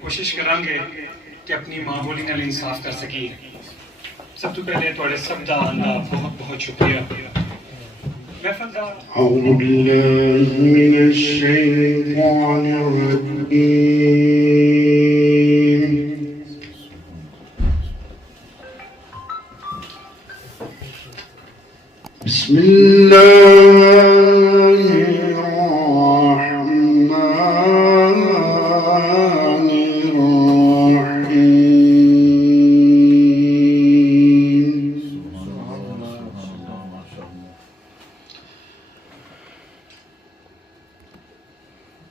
کوشش کرانگے کہ اپنی ماں بولی نال انصاف کر سکیے. سب تو پہلے تھوڑے سب دا بہت بہت شکریہ. أعوذ بالله من الشيطان الرجيم. بسم الله الرحمن الرحيم.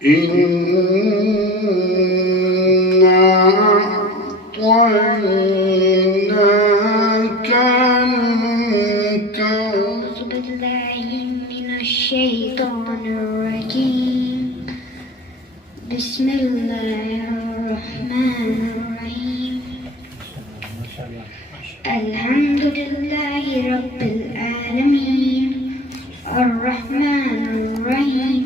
إنا أعطيناك أعوذ بالله من الشيطان الرجيم. بسم الله الرحمن الرحيم. الحمد لله رب العالمين الرحمن الرحيم.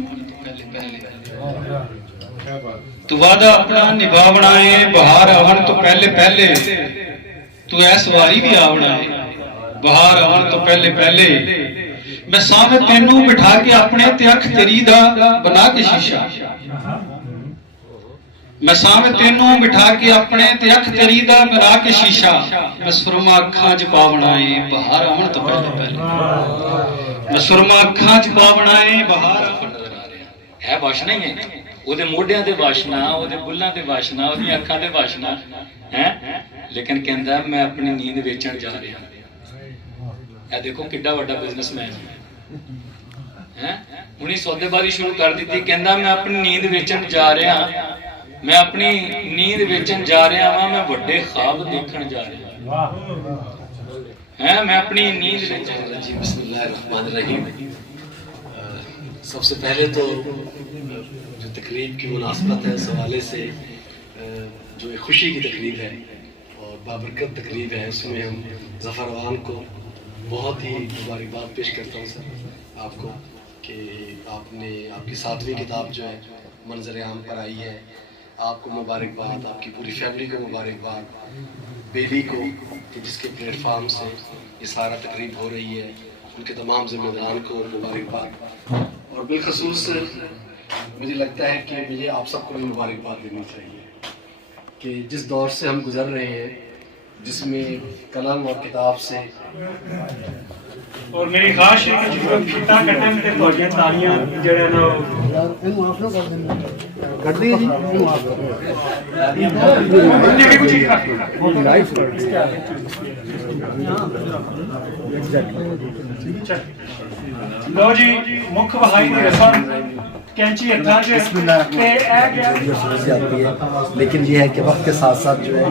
تو وعدہ اپنا نبھاونا ہے بہار آون تو پہلے پہلے تو ایس واری بھی آونا ہے بہار آون تو پہلے پہلے میں سامنے تینوں بٹھا کے اپنے تے اکھ تیری دا بنا کے شیشہ میں سامنے تینوں بٹھا کے اپنے تے اکھ تیری دا بنا کے شیشہ میں سرما اکھاں چ پاونا ہے بہار آون تو پہلے پہلے میں سرما اکھاں چ پاونا ہے بہار آون نظر آ رہا ہے باشنا ہی ہے وہ دے موڈیاں دے باشنا وہ دے بلاں دے باشنا وہ دے اکھاں دے باشنا ہیں لیکن کہندا میں اپنی نیند ویچن جا رہا ہوں. اے دیکھو کڈا بڑا بزنس مین ہے انہیں سودے بازی شروع کر دیتی کہندا میں اپنی نیند ویچن جا رہا ہوں میں اپنی نیند ویچن جا رہا ہوں میں بڑے خواب دیکھن جا رہا ہوں میں اپنی نیند ویچن. بسم اللہ الرحمن الرحیم. سب سے پہلے تو جو تقریب کی مناسبت ہے اس حوالے سے جو ایک خوشی کی تقریب ہے اور بابرکت تقریب ہے اس میں ہم ظفر عوان کو بہت ہی مبارکباد پیش کرتا ہوں سر آپ کو کہ آپ کی 7ویں کتاب جو ہے منظر عام پر آئی ہے. آپ کو مبارکباد آپ کی پوری فیملی کو مبارکباد بیلی کو کہ جس کے پلیٹ فارم سے یہ سارا تقریب ہو رہی ہے ان کے تمام ذمہ داران کو مبارکباد اور بالخصوص مجھے لگتا ہے کہ مجھے آپ سب کو بھی مبارکباد دینی چاہیے کہ جس دور سے ہم گزر رہے ہیں جس میں قلم اور کتاب سے اور میری خواہش ہے کہ جو کھتا کرنے میں تے توجہ تالیاں جڑے نا کر دیے جی لو جی مکھ بہائی دی رسم کینچی ہتھاں چ تے اے گیا لیکن یہ ہے کہ وقت کے ساتھ ساتھ جو ہے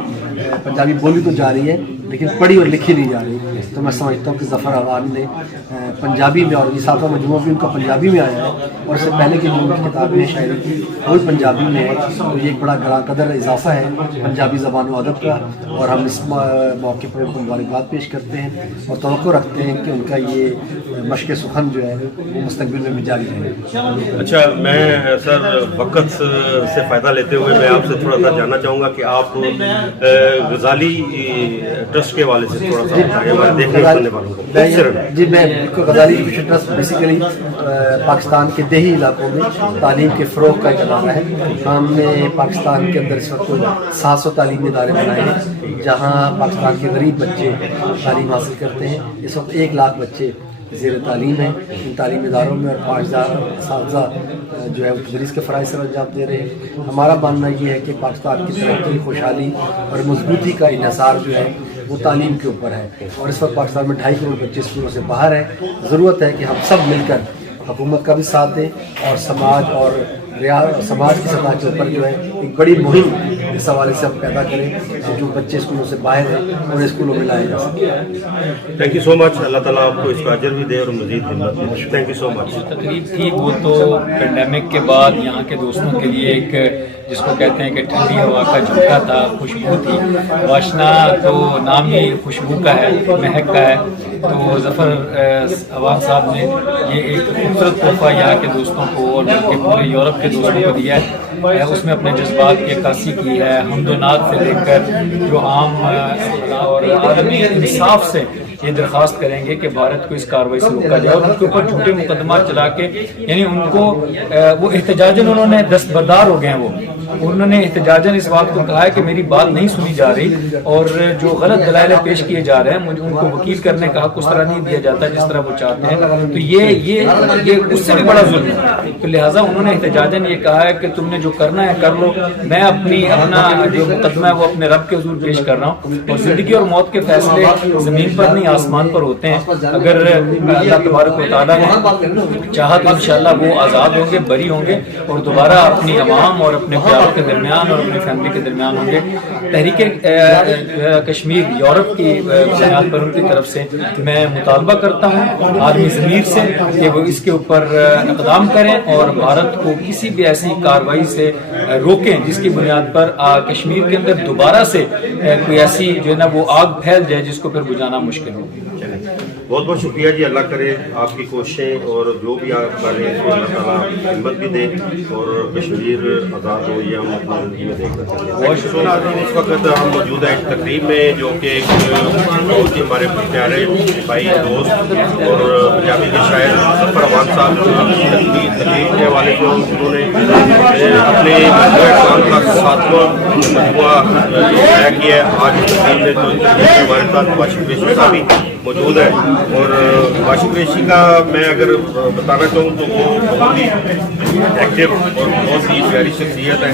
پنجابی بولی تو جا رہی ہے لیکن پڑھی اور لکھی نہیں جا رہی. تو میں سمجھتا ہوں کہ ظفر عوان نے پنجابی میں اور یہ 7واں مجموعہ بھی ان کا پنجابی میں آیا ہے اور اس سے پہلے کی جو ان کی کتابیں شاعری کی وہ بھی پنجابی میں ہے. تو یہ ایک بڑا گراں قدر اضافہ ہے پنجابی زبان و ادب کا اور ہم اس موقع پر ان کو مبارکباد پیش کرتے ہیں اور توقع رکھتے ہیں کہ ان کا یہ مشق سخن جو ہے وہ مستقبل میں بھی جاری رہے. اچھا میں سر وقت سے فائدہ لیتے ہوئے میں آپ سے تھوڑا سا جاننا چاہوں گا کہ آپ غزالی ٹرسٹ کے حوالے سے تھوڑا سا ہمارے دیکھنے سننے والوں کو. جی میں غزالی ٹرسٹ بیسیکلی پاکستان کے دیہی علاقوں میں تعلیم کے فروغ کا ایک ادارہ ہے. ہم نے پاکستان کے اندر اس وقت 700 تعلیمی ادارے بنائے ہیں جہاں پاکستان کے غریب بچے تعلیم حاصل کرتے ہیں. اس وقت 1 لاکھ بچے زیر تعلیم ہیں ان تعلیمی اداروں میں اور 5000 اساتذہ جو ہے وہ تدریس کے فرائض سر انجام دے رہے ہیں. ہمارا ماننا یہ ہے کہ پاکستان کی ترقی خوشحالی اور مضبوطی کا انحصار جو ہے وہ تعلیم کے اوپر ہے اور اس وقت پاکستان میں 2.5 کروڑ بچے اسکولوں سے باہر ہیں. ضرورت ہے کہ ہم سب مل کر حکومت کا بھی ساتھ دیں اور سماج کی سطح کے اوپر جو ہے ایک بڑی مہم اس حوالے سے ہم پیدا کریں کہ جو بچے اسکولوں سے باہر ہیں انہیں اسکولوں میں لائے جا سکیں. تھینک یو سو مچ. اللہ تعالیٰ آپ کو اس کا اجر بھی دے اور مزید ہمت دے. تھینک یو سو مچ. تقریب تھی وہ تو پینڈیمک کے بعد یہاں کے دوستوں کے لیے ایک جس کو کہتے ہیں کہ ٹھنڈی ہوا کا جھونکا تھا, خوشبو تھی. واشنا تو نام ہی خوشبو کا ہے, مہک کا ہے. تو ظفر عوان صاحب نے یہ ایک خوبصورت تحفہ یہاں کے دوستوں کو اور بلکہ پورے یورپ کے دوستوں کو دیا ہے. اس میں اپنے جذبات کی عکاسی کی ہے، حمد و نعت سے لے کر جو عام اور عالمی انصاف سے یہ درخواست کریں گے کہ بھارت کو اس کارروائی سے روکا جائے، اور ان کے اوپر جھوٹے مقدمات چلا کے، یعنی ان کو وہ احتجاجاً انہوں نے دستبردار ہو گئے ہیں، وہ انہوں نے احتجاجاً اس بات کو کہا ہے کہ میری بات نہیں سنی جا رہی، اور جو غلط دلائل پیش کیے جا رہے ہیں مجھے ان کو وکیل کرنے کا حق اس طرح نہیں دیا جاتا جس طرح وہ چاہتے ہیں، تو یہ اس سے بھی بڑا ظلم ہے۔ تو لہٰذا انہوں نے احتجاجاً یہ کہا ہے کہ تم نے جو کرنا ہے کر لو، میں اپنا جو مقدمہ ہے وہ اپنے رب کے حضور پیش کر رہا ہوں، اور زندگی اور موت کے فیصلے زمین پر نہیں آسمان پر ہوتے ہیں، اگر اللہ تبارک و تعالیٰ نے چاہا تو انشاءاللہ وہ آزاد ہوں گے، بری ہوں گے، اور دوبارہ اپنی عوام اور اپنے پیاروں کے درمیان اور اپنی فیملی کے درمیان ہوں گے۔ تحریک کشمیر یورپ کی بنیاد پر ان کی طرف سے میں مطالبہ کرتا ہوں عالمی ضمیر سے کہ وہ اس کے اوپر اقدام کریں اور بھارت کو کسی بھی ایسی کارروائی سے روکیں جس کی بنیاد پر کشمیر کے اندر دوبارہ سے کوئی ایسی جو ہے نا وہ آگ پھیل جائے جس کو پھر بجھانا مشکل ہو۔ بہت بہت شکریہ جی، اللہ کرے آپ کی کوششیں اور جو بھی آپ کر رہے ہیں اس کو اللہ تعالیٰ ہمت بھی دے اور کشمیر آزاد ہو، یہ ہم اپنی زندگی میں دیکھنا چاہتے ہیں۔ اس وقت ہم موجود ہیں ایک تقریب میں جو کہ ایک بہت ہی ہمارے پیارے بھائی دوست اور پنجابی کے شاعر ظفر عوان صاحب تقریب کے حوالے سے انہوں نے اپنے کام کا 7واں مجموعہ طے کیا ہے۔ آج اس تقریب میں تو ہمارے ساتھ واشنگ قریشی صاحب بھی موجود ہے، اور واشنگ قریشی کا میں اگر بتانا چاہوں تو وہ بہت ہی ایکٹیو اور بہت ہی پیاری شخصیت ہے،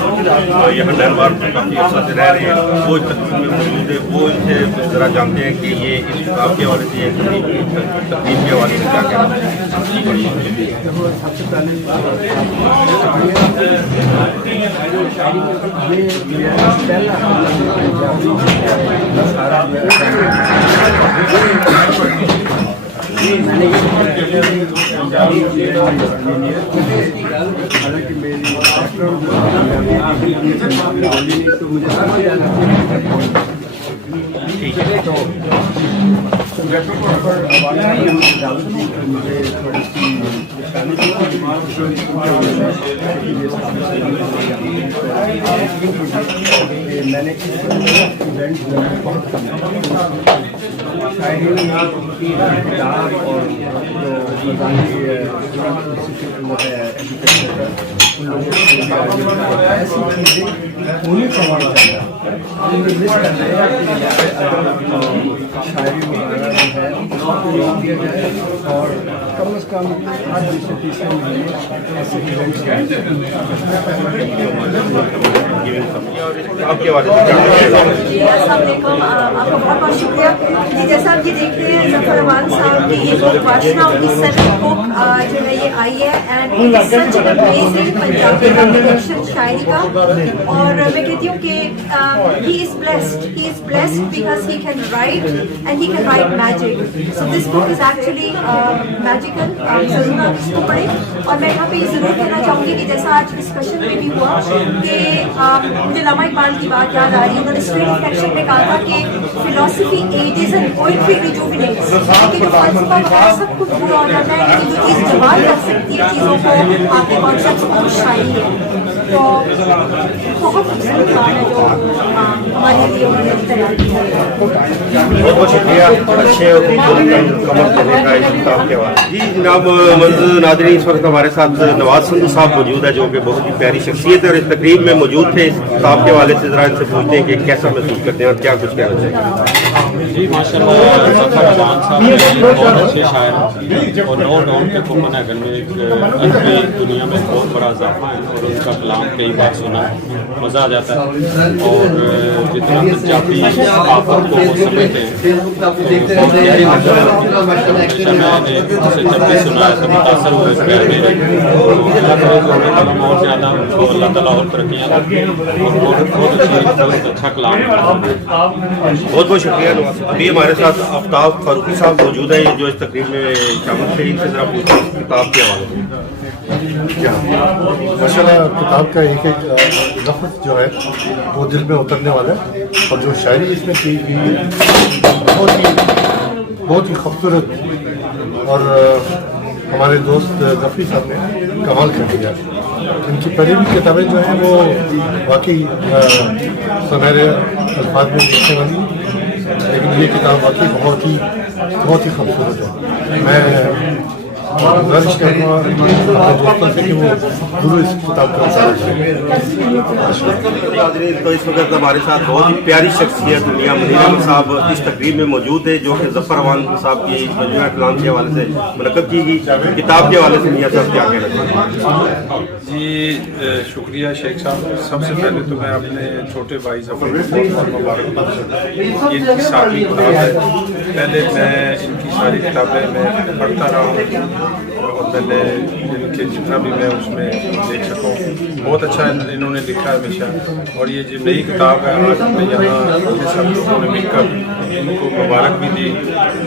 یہاں ڈینمارک میں کافی عرصہ سے رہ رہے ہیں، وہ اس تقریب میں موجود ہے، وہ ان سے ذرا جانتے ہیں کہ یہ اس کتاب کے حوالے سے یہ تقریب کے حوالے سے کیا کہنا ہے۔ حالانکہ میری میں نے کتاب اور جو ان لوگوں کو ایسی چیزیں ہونی چاہیے، شاعری وغیرہ جو ہے اس کو دیا جائے، اور کم از کم ہر 20 سے 30 مہینے ایسے ایونٹس جی السلام علیکم، آپ کا بہت بہت شکریہ جی۔ جیسا آپ یہ دیکھ رہے ہیں ظفر عوان صاحب کی یہ بک واشنا ان کی سیکنڈ بک جو ہے یہ آئی ہے، and such an amazing Punjabi کا کلیکشن شاعری کا، اور میں کہتی ہوں کہ he is blessed because he can write and he can write magic. So this book is actually magical. ضرور آپ اس کو پڑھیں، اور میں یہاں پہ یہ ضرور کہنا چاہوں گی کہ جیسا آج ڈسکشن میں بھی ہوا کہ مجھے علامہ اقبال کی بات یاد آ رہی ہے، انہوں نے اسٹریٹ ریفلیکشن میں کہا تھا کہ فلاسفی ایجز اینڈ پوئٹری ریجووینیٹس، کہ جو فلسفہ وغیرہ سب کچھ پورا ہو جاتا ہے، لیکن جو چیز جمال رکھ سکتی ہے چیزوں کو، آپ کے کانسیپٹس کو، شاعری ہے۔ تو بہت خوبصورت کام ہے جو ہمارے لیے انہوں نے تیار کیا ہے۔ بہت بہت شکریہ اچھے اور کمر کرنے کا اس کتاب کے حوالے۔ جی جناب ناظرین، اس وقت ہمارے ساتھ نواز سندھو صاحب موجود ہے جو کہ بہت ہی پیاری شخصیت ہے اور اس تقریب میں موجود تھے۔ اس کتاب کے حوالے سے ذرا ان سے پوچھتے ہیں کہ کیسا محسوس کرتے ہیں اور کیا کچھ کہنا چاہیں گے۔ جی ماشاء اللہ، ظفر عوان صاحب بہت اچھے شاعر ہیں، اور نو ڈاؤن کے کوپن ہیگن میں ایک ادبی دنیا میں بہت بڑا اضافہ ہے، اور ان کا کلام کئی بار سنا ہے، مزہ آ جاتا ہے، اور جتنا پنجابی ثقافت کو وہ سمجھتے ہیں میں نے اسے جب بھی سنا ہے تو متاثر ہوئے اس پہ میرے، اللہ کرے تو ہمیں کلام اور زیادہ ان کو اللہ تعالیٰ اور ترقیاں دے، اور بہت اچھا کلام ہے۔ بہت بہت شکریہ نواز۔ ابھی ہمارے ساتھ آفتاب فاروقی صاحب موجود ہیں جو اس تقریب میں شامل تھے، ان سے ذرا پوچھیں کتاب کے حوالے سے۔ ماشاء اللہ کتاب کا ایک ایک لفظ جو ہے وہ دل میں اترنے والا ہے، اور جو شاعری اس میں کی گئی بہت ہی خوبصورت، اور ہمارے دوست ظفری صاحب نے کمال کر دیا۔ इनकी पहले भी किताबें जो हैं वो वाकई सुनहरे अल्फाज में लिखने वाली, लेकिन ये किताब वाकई बहुत ही खूबसूरत है। मैं गुजारिश करूँगा अपने दोस्तों से कि वो जरूर इस किताब का तो इस वक्त हमारे साथ बहुत ही प्यारी शख्सियत मियां मुनीर अहमद साहब इस तकरीब में मौजूद है, जो कि ज़फ़र अमान साहब की मजमूआ कलाम के हवाले से मुनक़्क़द की गई किताब के हवाले से मियां साहब क्या कहना जी शुक्रिया शेख साहब। सबसे पहले तो मैं अपने छोटे भाई ज़फ़र को बहुत मुबारकबाद देता हूँ। इनकी सारी किताब है, पहले मैं इनकी सारी किताबें मैं पढ़ता रहा हूँ और मैंने इनके जितना भी मैं उसमें देख सकूँ बहुत अच्छा इन्होंने लिखा है हमेशा। और ये जो नई किताब है आज मैं यहाँ ये सब लोगों ने मिलकर इनको मुबारक भी दी,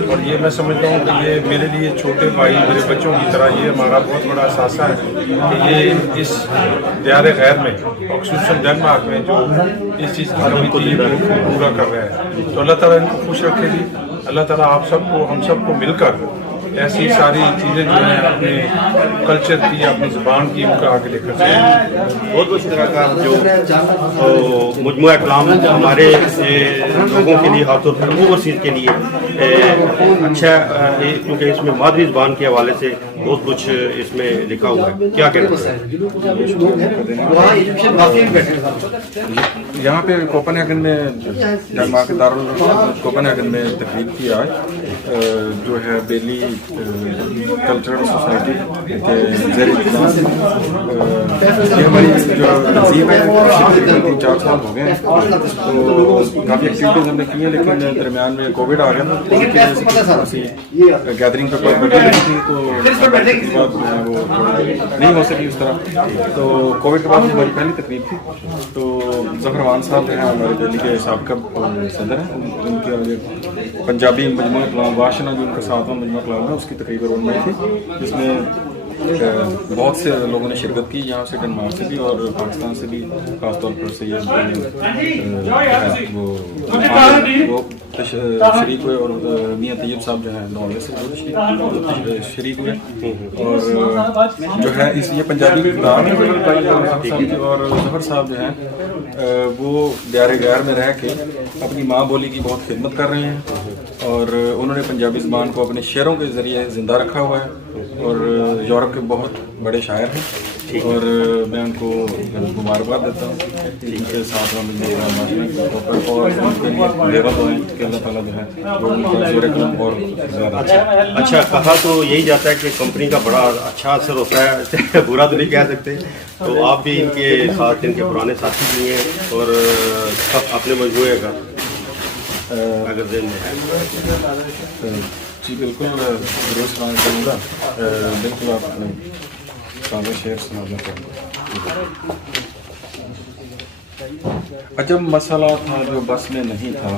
और ये मैं समझता हूँ कि ये मेरे लिए छोटे भाई मेरे बच्चों की तरह ये हमारा बहुत बड़ा असासा है कि ये इस दियार गैर में और खुसूसन डेनमार्क में जो इस चीज़ की कमी थी वो पूरा कर रहे हैं। तो अल्लाह ताला इनको खुश रखे जी। अल्लाह ताला आप सबको हम सबको मिलकर ऐसी सारी चीज़ें जो हैं अपने कल्चर की अपनी ज़ुबान की उनका आगे लेकर चलें। बहुत बहुत शुक्रिया। जो मजमूआ कलाम हमारे लोगों के लिए खासतौर पर ओवरसीज़ के लिए अच्छा क्योंकि इसमें मादरी ज़बान के हवाले से बहुत कुछ इसमें लिखा हुआ है, क्या कहना है? यहाँ पे कोपेनहेगन में डेनमार्क के दारुल कोपेनहेगन में तकरीब की आज जो है बेली कल्चरल सोसाइटी के ज़रिए ये हमारी जो तंजीम है 3-4 साल हो गए हैं, तो काफ़ी एक्टिविटीज़ हमने की हैं, लेकिन दरमियान में कोविड आ गया तो उसकी वजह से गैदरिंग पर बढ़ने लगी थी, तो वो नहीं हो सकी उस तरह। तो कोविड के बाद हमारी पहली तकरीब थी, तो ज़फ़र अमान साहब हैं हमारे दिल्ली के साबिक़ा सदर हैं, उनके पंजाबी मजमूआ कलाम वाशना जो उनका 7वां मजमूआ कलाम है उसकी तकरीब अरवल थी, जिसमें बहुत से लोगों ने शिरकत की, यहाँ से डेनमार्क से भी और पाकिस्तान से भी, खासतौर पर से ये वो शरीक हुए, और मियाँ तैयब साहब जो है नॉर्वे से वो शरीक हुए, और जो है इस ये पंजाबी की किताब है, और ज़फ़र साहब जो हैं वो दियार गैर में रह के अपनी माँ बोली की बहुत खिदमत कर रहे हैं, और उन्होंने पंजाबी ज़बान को अपने शेरों के ज़रिए ज़िंदा रखा हुआ है, और यूरोप के बहुत बड़े शायर हैं, और मैं उनको मुबारकबाद देता हूँ उनके साथ और लेवल हैं कि अल्लाह ताला जो है वो उनका ज़ोर कलम और ज़्यादा अच्छा कहा तो यही जाता है कि कंपनी का बड़ा अच्छा असर होता है, बुरा तो नहीं कह सकते। तो आप भी इनके साथ इनके पुराने साथी भी हैं, और सब अपने मजमूए का अगर दिन में है जी बिल्कुल ज़रूर सुनाना चाहूँगा, बिल्कुल आप अपने ताज़ा शेर सुनाना चाहूँगा। अजब मसला था जो बस में नहीं था,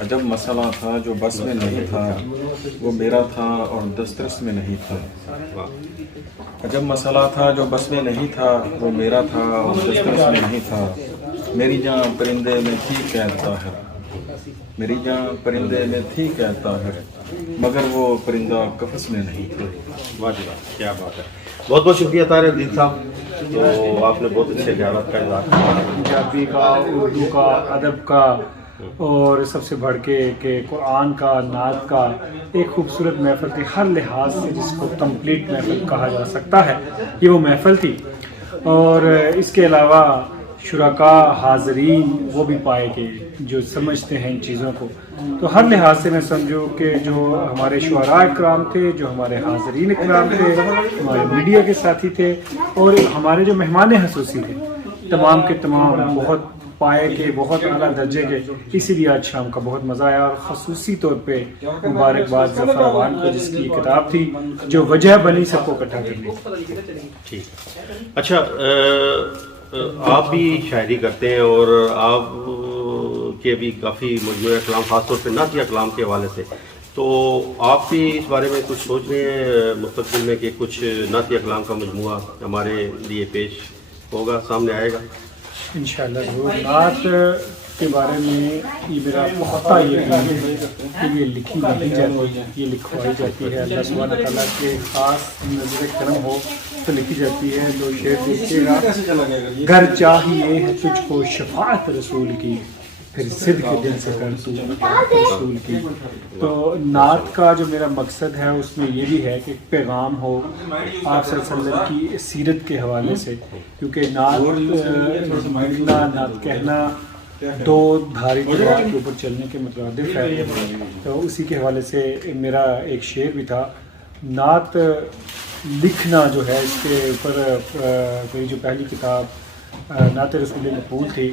अजब मसला था जो बस में नहीं था, वो मेरा था और दस्तरस में नहीं था। अजब मसला था जो बस में नहीं था, वो मेरा था और दस्तरस में नहीं था। मेरी जान परिंदे में थी कहता है, मेरी जान परिंदे में थी कहता है, मगर वो परिंदा कफस में नहीं था। वाह जी वाह, क्या बात है। बहुत बहुत शुक्रिया तारिक अजीज साहब, तो आपने बहुत अच्छे ख्यालात का इज़हार किया, पंजाबी का, उर्दू का, अदब का, और सबसे बढ़ के कुरान का, नात का एक खूबसूरत महफ़िल थी, हर लिहाज से जिसको कंप्लीट महफ़िल कहा जा सकता है, ये वो महफ़िल थी। और इसके अलावा शुरका हाज़रीन वो भी पाए गए जो समझते हैं इन चीज़ों को। तो हर लिहाज से मैं समझूँ कि जो हमारे शुअरा इकराम थे, जो हमारे हाज़रीन इकराम थे, हमारे मीडिया के साथी थे, और हमारे जो मेहमान खसूसी थे, तमाम के तमाम बहुत पाए के, बहुत आला दर्जे के। इसीलिए आज शाम का बहुत मज़ा आया, और ख़ुसूसी तौर पे मुबारकबाद ज़फ़र अमान को जिसकी किताब थी जो वजह बनी सबको इकट्ठा करनी। ठीक। अच्छा आप भी शायरी करते हैं, और आप के भी काफ़ी मजमूआ कलाम ख़ासतौर पर नातिया कलाम के हवाले से, तो आप भी इस बारे में कुछ सोच रहे हैं मुस्तक़बिल में कि कुछ नातिया कलाम का मजमूआ हमारे लिए पेश होगा, सामने आएगा? इंशाअल्लाह ज़रूर। नात के बारे में ये मेरा पक्का यकीन है कि ये लिखी नहीं जाती, ये लिखवाई जाती है। अल्लाह सुब्हानहू व तआला के ख़ास नज़र करम हो तो लिखी जाती है, लो शेर देखिएगा। घर चाहिए है तुझको शफाअत रसूल की, फिर सिद्ध के दिल से कर तू रसूल की। तो नात का जो मेरा मकसद है उसमें ये भी है कि पैगाम हो आप सल्लल्लाहु अलैहि वसल्लम की सीरत के हवाले से, क्योंकि नात लिखना, नात कहना दो धारी तलवार के ऊपर चलने के मुतरादिफ है। तो उसी के हवाले से मेरा एक शेर भी था। नात लिखना जो है, इसके ऊपर मेरी जो पहली किताब नात रसूल मकबूल थी,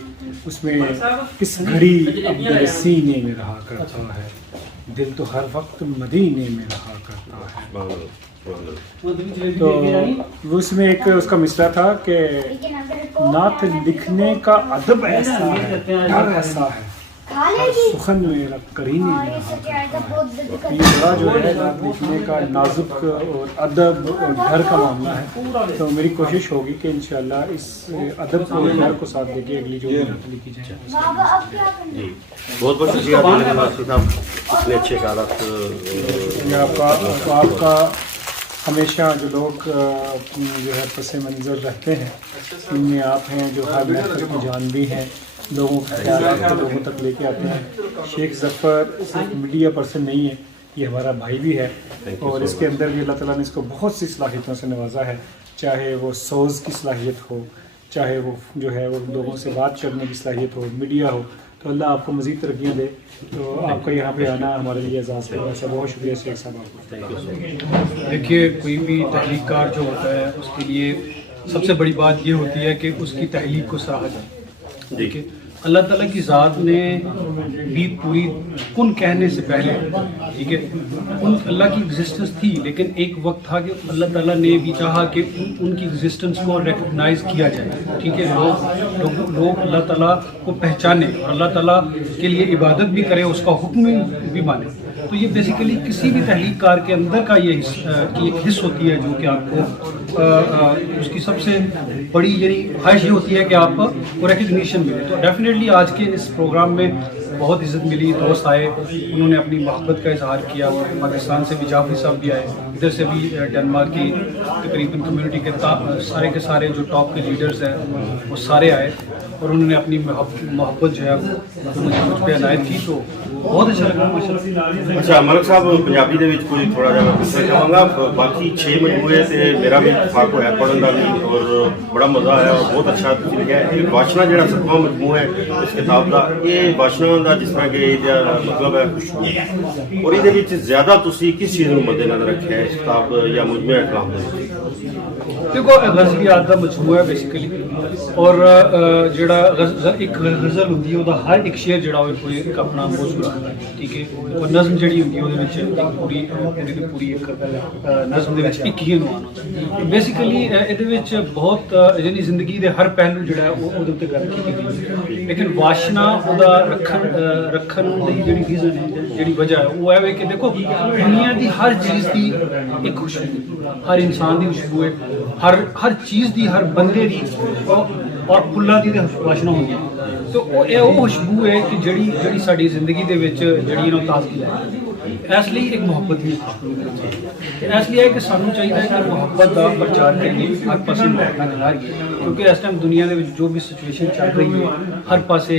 उसमें किस घड़ी अपने सीने में रहा करता है, दिल तो हर वक्त मदीने में रहा करता है। तो उसमें एक उसका मिसरा था कि नात लिखने का अदब ऐसा है, डर ऐसा है, हर सुखन मेरा करीने में रहा करता है। ये बड़ा जो है नात लिखने का नाजुक और अदब और डर का मामला है। तो मेरी कोशिश होगी कि इंशाल्लाह इस अदब को और डर को साथ देके अगली जो नात लिखी जाए। जी बहुत बहुत शुक्रिया साहब, इतने अच्छे ख्यालात आपका हमेशा जो लोग जो है पस मंज़र रहते हैं, इनमें आप हैं जो हर महफिल की जान भी हैं, लोगों के ख्यालात को लोगों तक लेके आते हैं। शेख ज़फ़र सिर्फ मीडिया पर्सन नहीं है, ये हमारा भाई भी है, और इसके अंदर भी अल्लाह ताला ने इसको बहुत सी सलाहियतों से नवाजा है, चाहे वो सोज़ की सलाहियत हो, चाहे वो जो है वो लोगों से बात करने की सलाहियत हो, मीडिया हो। तो अल्लाह आपको मज़ीद तरक्कियाँ दे। तो आपका यहाँ पे आना हमारे लिए एजाज़ है। वैसे बहुत शुक्रिया शेख साहब आपका। देखिए, कोई भी तहलीक़कार जो होता है उसके लिए सबसे बड़ी बात ये होती है कि उसकी तहलीक को सराहा जाए। देखिए, अल्लाह ताला की ज़ात ने भी पूरी कुन कहने से पहले, ठीक है, उन अल्लाह की एग्जिस्टेंस थी, लेकिन एक वक्त था कि अल्लाह ताला ने भी चाहा कि उनकी एग्जिस्टेंस को रिकग्नाइज़ किया जाए, ठीक है, लोग अल्लाह ताला को पहचाने और अल्लाह ताला के लिए इबादत भी करें, उसका हुक्म भी माने। तो ये बेसिकली किसी भी तहलीक़कार के अंदर का ये एक हिस्स होती है, जो कि आपको उसकी सबसे बड़ी यानी ख्वाहिश ये होती है कि आपको रिकग्निशन मिले। तो डेफिनेटली आज के इस प्रोग्राम में बहुत इज़्ज़त मिली, दोस्त आए, उन्होंने अपनी मोहब्बत का इजहार किया। पाकिस्तान से भी जाफरी साहब भी आए, इधर से भी डेनमार्क की तकरीबन कम्युनिटी के सारे जो टॉप के लीडर्स हैं वो सारे आए, और उन्होंने अपनी मोहब्बत जो है मुझ पर अनायत की। तो बहुत अच्छा लगा माशाअल्लाह। अच्छा मलिक साहब, पंजाबी दे विच कोई थोड़ा जिहा मैं पूछना चाहांगा, बाकी 6 मजमूए से मेरा भी इत्तेफाक होया पढ़न दा भी, और बड़ा मज़ा आया और बहुत अच्छा तुसीं लिखिआ। ये वाशना जिहड़ा 7वां मजमूआ है इस किताब का, ये वाशना दा जिस तरह कि ਇਹਦਾ मतलब है खुशबू, और ਇਹਦੇ ਵਿੱਚ ज़्यादा तुसीं किस चीज़ ਨੂੰ मद्देनज़र रखिआ इस किताब या मुजमुआ कलाम दे विच? देखो, गज़लियात दा मजमूआ बेसिकली, और जिहड़ा एक गज़ल हुंदी है, ਉਹਦਾ हर एक शेर जिहड़ा कोई एक अपना मौजू रखदा है, ठीक है, और नज़म जिहड़ी हुंदी है ਉਹਦੇ ਵਿੱਚ पूरी एक नज़म ਦੇ ਵਿੱਚ ਇੱਕ ਹੀ ਅਨੁਮਾਨ ਹੁੰਦਾ। बेसिकली ਇਹਦੇ ਵਿੱਚ ਬਹੁਤ ਯਾਨੀ ਜ਼ਿੰਦਗੀ ਦੇ ਹਰ ਪਹਿਲੂ ਜਿਹੜਾ ਹੈ ਉਹਦੇ ਉੱਤੇ ਗੱਲ ਕੀਤੀ ਗਈ ਹੈ, ਲੇਕਿਨ ਵਾਸ਼ਨਾ ਉਹਦਾ ਰੱਖਣ ਦੀ ਜਿਹੜੀ ਰੀਜ਼ਨ ਹੈ, ਜਿਹੜੀ ਵਜ੍ਹਾ ਹੈ ਉਹ ਹੈ ਕਿ ਦੇਖੋ, ਦੁਨੀਆ ਦੀ ਹਰ ਚੀਜ਼ ਦੀ ਇੱਕ ਖੁਸ਼ਬੂ, ਹਰ ਇਨਸਾਨ ਦੀ ਖੁਸ਼ਬੂ ਹੈ, ਹਰ ਚੀਜ਼ ਦੀ, ਹਰ ਬੰਦੇ ਦੀ और फुल्लां दी वाशना होंदी है। तो वो खुशबू है कि जड़ी साडी जिंदगी दे विच जड़ी ना ताजगी लाए। इसलिए एक मुहब्बत भी इसलिए है कि सानू चाहिए कि मुहब्बत का प्रचार करिए, हर पासे मुहब्बत फैलाइए, क्योंकि इस टाइम दुनिया दे विच जो भी सिचुएशन चल रही है, हर पासे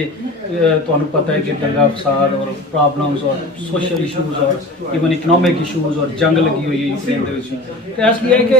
तुहानू पता है कि दंगा फसाद और प्रॉब्लम्स और सोशल इशूज़ और इवन इकनॉमिक इशूज़ और जंग लगी हुई है यूक्रेन दे विच। तो इसलिए है कि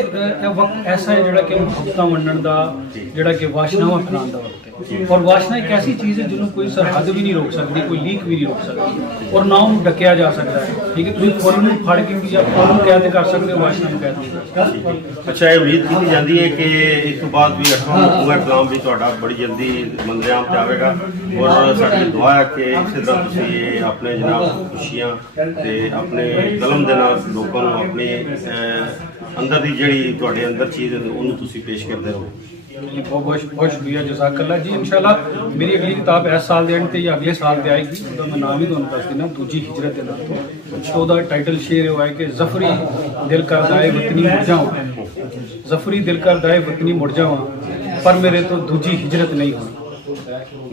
वक्त ऐसा है जिहड़ा कि मुहब्बतां वंडण दा, जिहड़ा कि वाशनावां फैलाउण दा वक्त है। और वाशना एक ऐसी चीज़ है जिन्होंने कोई सरहद भी नहीं रोक सकती, कोई लीक भी नहीं रोक सकती, और ना उन्हें डकिया जा सकता है, ठीक है। तुम फौरन फड़ के या फौरन कैद कर सकते हो, वाशना में कैद नहीं कर सकते। अच्छा, ये उम्मीद की जाती है कि इस तो बाद भी 8वां मजमूआ कलाम भी तुहाडा बड़ी जल्दी मंज़िल ते आवेगा, और साडी दुआ है कि इसी तरह तुसीं ये अपने जनाब खुशियां ते अपने कलम दे नाल लोकां नूं अपने अंदर दी जिहड़ी तुहाडे अंदर चीज़ है उहनूं तुसीं पेश करदे रहो। बहुत शुक्रिया, जज़ाकल्लाह जी। इंशाल्लाह मेरी अगली किताब इस साल के एंड या अगले साल से आएगी, तो मैं नाम ही तुहानूं दस देना, दूजी हिजरत के नाम तो ਉਹਦਾ टाइटल शेर है कि ज़फ़री दिल करदा है वतनी मुड़ जावां, ज़फ़री दिल करदा है वतनी मुड़ जावां, पर मेरे तो दूजी हिजरत नहीं हुई।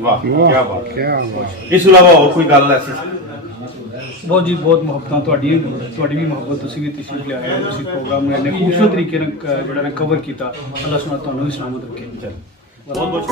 वाह, क्या बात, क्या बात। इस अलावा और कोई गल ऐसी? ਬਹੁਤ ਜੀ ਬਹੁਤ ਮੁਹੱਬਤਾਂ ਤੁਹਾਡੀ ਵੀ ਮੁਹੱਬਤ, ਤੁਸੀਂ ਵੀ ਤਸ਼ਰੀਫ ਲਿਆਏ, ਤੁਸੀਂ ਪ੍ਰੋਗਰਾਮ ਨੇ ਇੰਨੇ ਖੂਬਸੂਰਤ ਤਰੀਕੇ ਨਾਲ ਜਿਹੜਾ ਨਾ ਕਵਰ ਕੀਤਾ। ਅੱਲਾਹ ਸੁਣਾ ਤੁਹਾਨੂੰ ਵੀ ਸਲਾਮਤ ਰੱਖੇ। बहुत बहुत